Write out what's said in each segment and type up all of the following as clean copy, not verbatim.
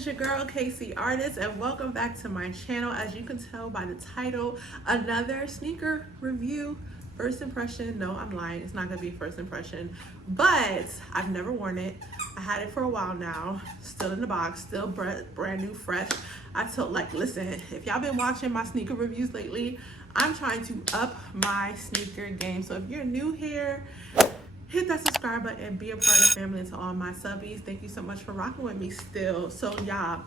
it's your girl Casey Artist, and welcome back to my channel. As you can tell by the title, another sneaker review. First impression. No, I'm lying, it's not gonna be first impression, but I've never worn it. I had it for a while now, still in the box, still brand new, fresh. I told, listen, if y'all been watching my sneaker reviews lately, I'm trying to up my sneaker game. So if you're new here, hit that subscribe button and be a part of the family. And to all my subbies, thank you so much for rocking with me still. So y'all,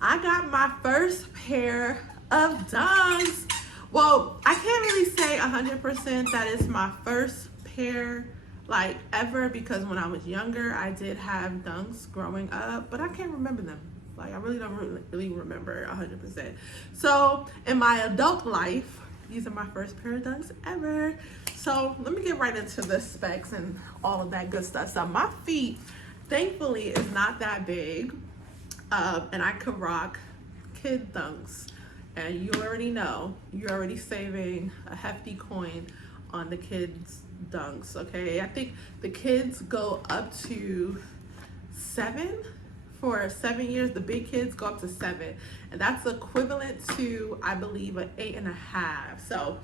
I got my first pair of Dunks. Well, I can't really say 100% that it's my first pair ever, because when I was younger I did have Dunks growing up, but I can't remember them. I really don't really remember 100%. So in my adult life, these are my first pair of Dunks ever. So let me get right into the specs and all of that good stuff. So my feet, thankfully, is not that big, and I could rock kid Dunks. And you already know, you're already saving a hefty coin on the kids Dunks, okay? I think the kids go up to 7. For 7 years, the big kids go up to 7, and that's equivalent to, I believe, an 8.5. So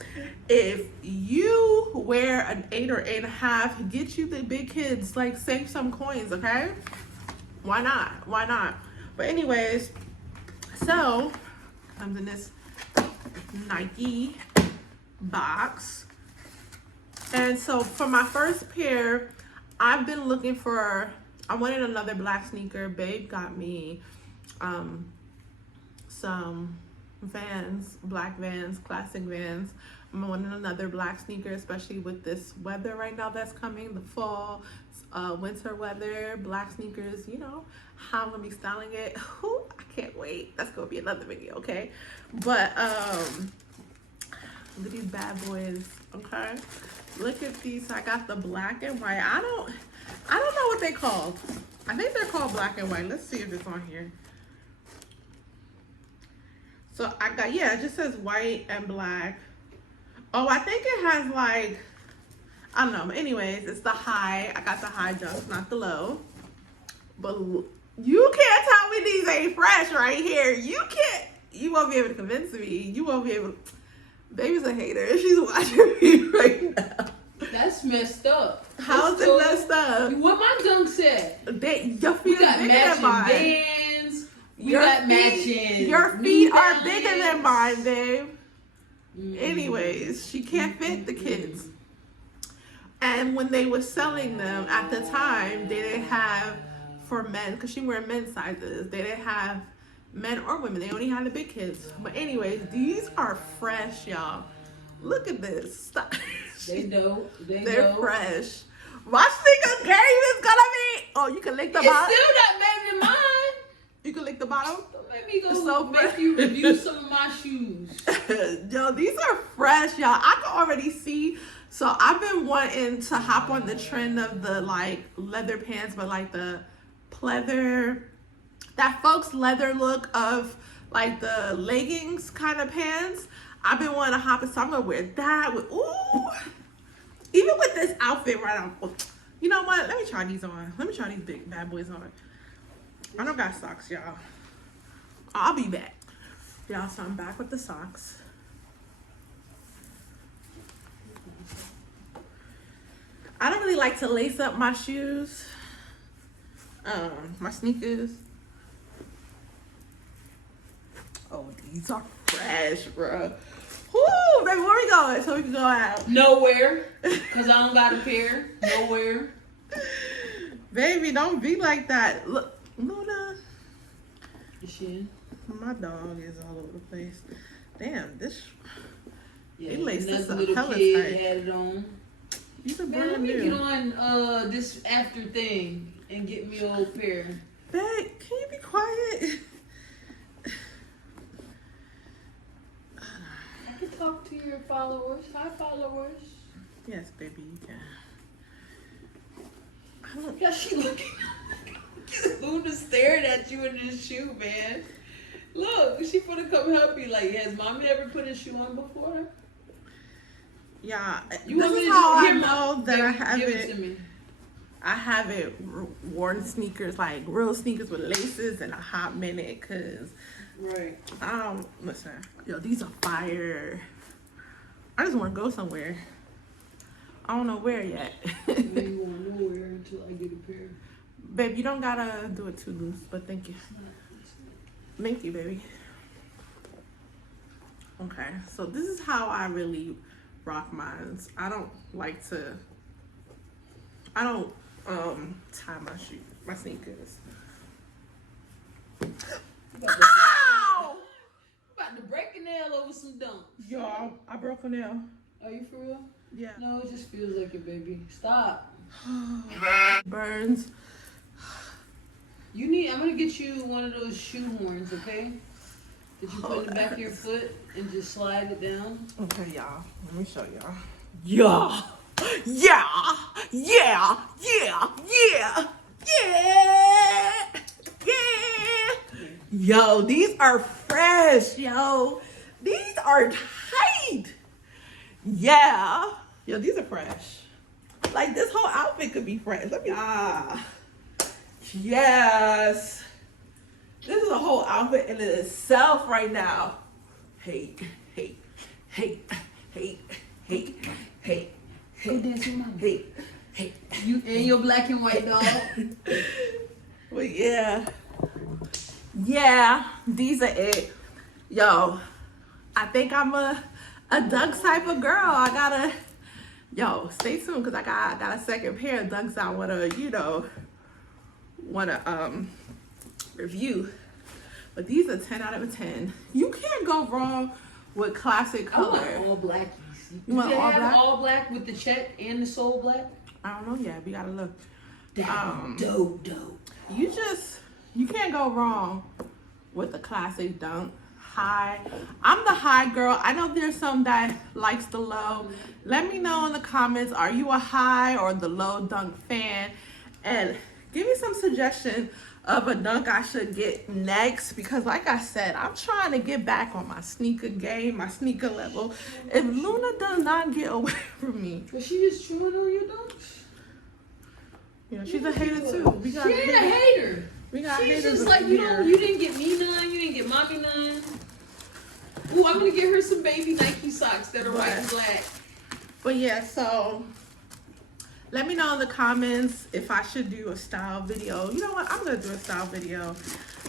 if you wear an 8 or 8.5, get you the big kids, save some coins, okay? Why not? Why not? But anyways, so comes in this Nike box, and so for my first pair, I've been looking for, I wanted another black sneaker. Babe got me some Vans, black Vans, classic Vans. I'm wanting another black sneaker, especially with this weather right now that's coming, the fall, winter weather. Black sneakers, you know how I'm gonna be styling it. Ooh, I can't wait. That's gonna be another video, okay? But look at these bad boys, okay? Look at these. I got the black and white. I don't know what they called. I think they're called black and white. Let's see if it's on here. So I got, yeah, it just says white and black. Oh, I think it has I don't know. But anyways, it's the high. I got the high Dunks, not the low. But you can't tell me these ain't fresh right here. You won't be able to convince me. You won't be able to. Baby's a hater. She's watching me right now. That's messed up. How's it messed up? What my Dunks at? Your feet are bigger than mine. Vans. You got matching. Your feet are bigger than mine, babe. Anyways, she can't fit the kids. And when they were selling them at the time, they didn't have for men, because she wear men's sizes. They didn't have men or women. They only had the big kids. But anyways, these are fresh, y'all. Look at this. Stop. They're fresh. My sneaker game is gonna be. Oh, you can lick the bottom. It's still not better than mine. You can lick the bottom. Don't make me go make you review some of my shoes. Yo, these are fresh, y'all. I can already see. So I've been wanting to hop on the trend of the leather pants, but the pleather, that folks leather look of the leggings kind of pants. I've been wanting to hop in, so I'm gonna wear that with, ooh, even with this outfit right on. You know what? Let me try these on. Let me try these big bad boys on. I don't got socks, y'all. I'll be back. Y'all, so I'm back with the socks. I don't really like to lace up my shoes, my sneakers. Oh, these are fresh, bro. Woo, baby, where we going so we can go out? Nowhere, because I don't got a pair. Nowhere. Baby, don't be like that. Look, Luna. Is she? My dog is all over the place. Damn, this. Yeah, they laced this up little hella kid tight. had it on. These are Man, brand let me new. get on this after thing and get me an old pair. Babe, can you be quiet? I can talk to your followers. Hi, followers. Yes, baby, you can. I don't. Yeah, she looking. Luna staring at you in this shoe, man. Look, she gonna come help you. Has mommy ever put a shoe on before? Yeah, You this want me is to how I hear know that I Give it to haven't. me. I haven't worn sneakers, like real sneakers with laces, in a hot minute, cause Right. listen, yo, these are fire. I just want to go somewhere. I don't know where yet. You ain't going nowhere until I get a pair. Babe, you don't gotta do it too loose, but thank you. Thank you, baby. Okay, so this is how I really rock mines. I don't tie my sneakers. Ow! About to break a nail over some dunks. Yo, I broke a nail. Are you for real? Yeah. No, it just feels like it, baby. Stop. Burns. I'm gonna get you one of those shoe horns, okay? That you put in the back of your foot and just slide it down. Okay, y'all. Let me show y'all. Yeah. Yeah. Yeah. Yeah. Yeah. Yeah. Yeah. Yo, these are fresh, yo. These are tight. Yeah. Yo, these are fresh. Like, this whole outfit could be fresh. Let me, yes. This is a whole outfit in itself right now. Hate. Go dance with mama. Hate. You and your black and white dog. But yeah, these are it. Yo, I think I'm a Dunks type of girl. Yo, stay tuned, because I got a second pair of Dunks I wanna review. But these are 10 out of 10. You can't go wrong with classic I want color. all blackies. You want Do they all have black? all black with the check and the soul black? I don't know yet. We gotta look. Dope. You can't go wrong with the classic dunk. High. I'm the high girl. I know there's some that likes the low. Let me know in the comments, are you a high or the low dunk fan? And give me some suggestion of a dunk I should get next, because like I said, I'm trying to get back on my sneaker game, my sneaker level. If Luna does not get away from me, Was she just chewing on your dunks? you know, she's a hater too. She ain't a hater. We got She's haters just up like, here. you didn't get me none, you didn't get mommy none. Ooh, I'm gonna get her some baby Nike socks that are white and black. But yeah, so let me know in the comments if I should do a style video. You know what? I'm gonna do a style video.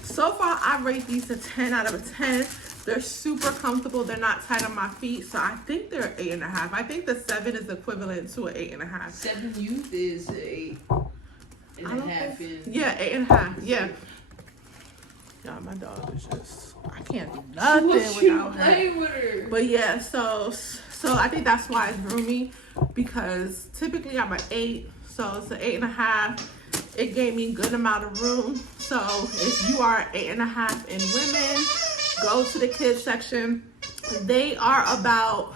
So far, I rate these a 10 out of 10. They're super comfortable. They're not tight on my feet, so I think they're 8.5. I think the 7 is equivalent to an 8.5. 7 youth is a 8.5 in. Yeah, 8.5. Yeah. Yeah, my dog is just, I can't do nothing without her. Play with her. But yeah, so I think that's why it's roomy, because typically I'm an 8, so it's an 8.5. It gave me a good amount of room. So if you are 8.5 in women, go to the kids section. They are about,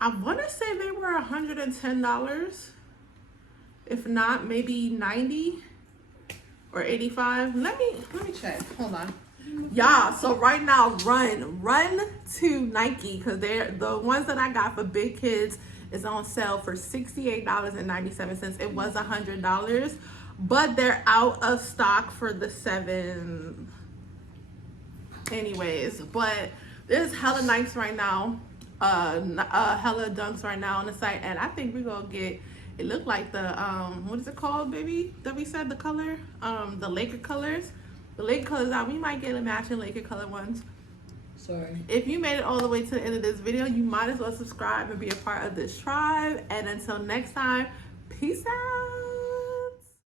I want to say they were $110. If not, maybe 90 or 85. Let me check. Hold on. Y'all, so right now, run to Nike, because they're the ones that I got for big kids is on sale for $68.97. It was $100, but they're out of stock for the 7. Anyways, but there's hella Nikes right now, hella Dunks right now on the site, and I think we're gonna get. It looked like the what is it called, baby? That we said the color, the Laker colors. The Laker colors out. We might get a matching Laker color ones. Sorry. If you made it all the way to the end of this video, you might as well subscribe and be a part of this tribe. And until next time, peace out.